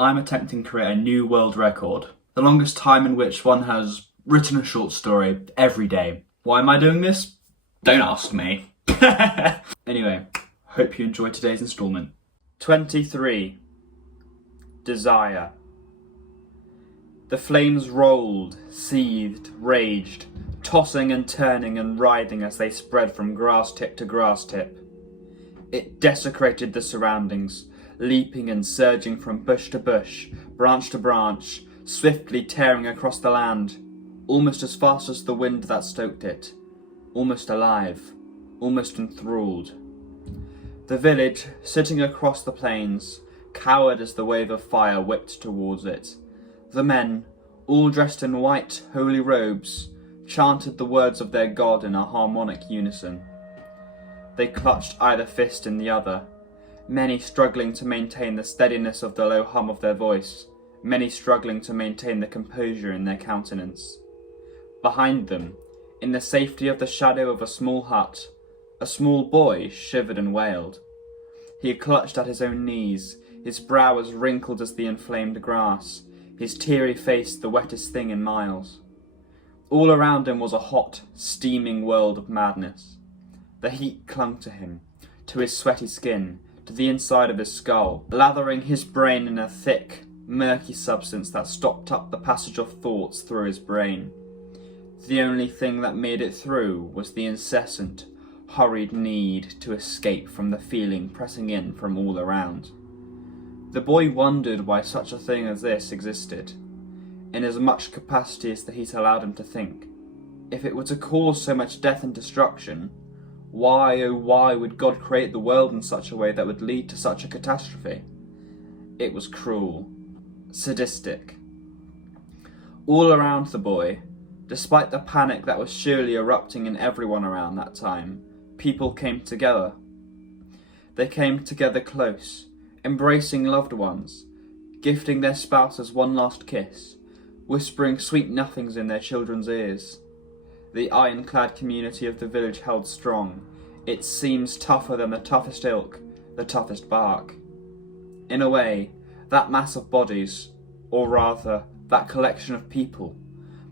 I'm attempting to create a new world record. The longest time in which one has written a short story every day. Why am I doing this? Don't ask me. Anyway, hope you enjoyed today's instalment. 23. Desire. The flames rolled, seethed, raged, tossing and turning and writhing as they spread from grass tip to grass tip. It desecrated the surroundings, leaping and surging from bush to bush, branch to branch, swiftly tearing across the land, almost as fast as the wind that stoked it, almost alive, almost enthralled. The village, sitting across the plains, cowered as the wave of fire whipped towards it. The men, all dressed in white, holy robes, chanted the words of their god in a harmonic unison. They clutched either fist in the other, many struggling to maintain the steadiness of the low hum of their voice, many struggling to maintain the composure in their countenance. Behind them, in the safety of the shadow of a small hut, a small boy shivered and wailed. He clutched at his own knees, his brow as wrinkled as the inflamed grass, his teary face the wettest thing in miles. All around him was a hot, steaming world of madness. The heat clung to him, to his sweaty skin, to the inside of his skull, lathering his brain in a thick, murky substance that stopped up the passage of thoughts through his brain. The only thing that made it through was the incessant, hurried need to escape from the feeling pressing in from all around. The boy wondered why such a thing as this existed, in as much capacity as the heat allowed him to think. If it were to cause so much death and destruction, why, oh why, would God create the world in such a way that would lead to such a catastrophe? It was cruel, sadistic. All around the boy, despite the panic that was surely erupting in everyone around that time, people came together. They came together close, embracing loved ones, gifting their spouses one last kiss, whispering sweet nothings in their children's ears. The ironclad community of the village held strong, its seams tougher than the toughest ilk, the toughest bark. In a way, that mass of bodies, or rather, that collection of people,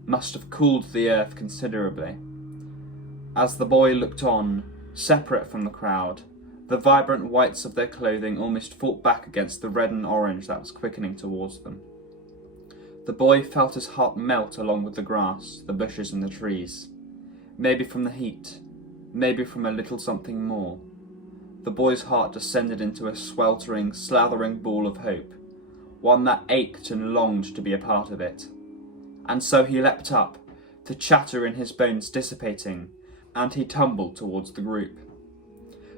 must have cooled the earth considerably. As the boy looked on, separate from the crowd, the vibrant whites of their clothing almost fought back against the red and orange that was quickening towards them. The boy felt his heart melt along with the grass, the bushes and the trees. Maybe from the heat, maybe from a little something more. The boy's heart descended into a sweltering, slathering ball of hope, one that ached and longed to be a part of it. And so he leapt up, the chatter in his bones dissipating, and he tumbled towards the group.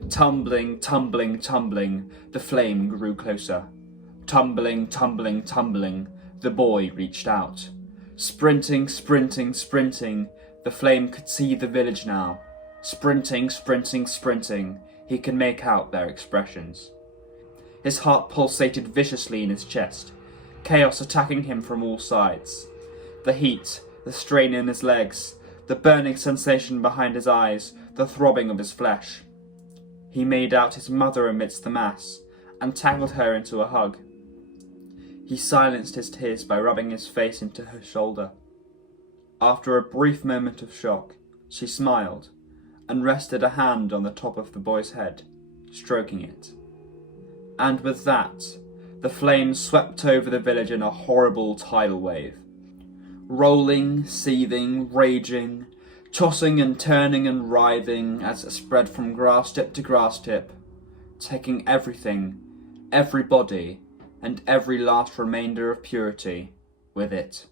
Tumbling, tumbling, tumbling, the flame grew closer. Tumbling, tumbling, tumbling, the boy reached out. Sprinting, sprinting, sprinting, the flame could see the village now. Sprinting, sprinting, sprinting, he could make out their expressions. His heart pulsated viciously in his chest, chaos attacking him from all sides. The heat, the strain in his legs, the burning sensation behind his eyes, the throbbing of his flesh. He made out his mother amidst the mass, and tangled her into a hug. He silenced his tears by rubbing his face into her shoulder. After a brief moment of shock, she smiled, and rested a hand on the top of the boy's head, stroking it. And with that, the flames swept over the village in a horrible tidal wave. Rolling, seething, raging, tossing and turning and writhing as it spread from grass tip to grass tip, taking everything, everybody, and every last remainder of purity with it.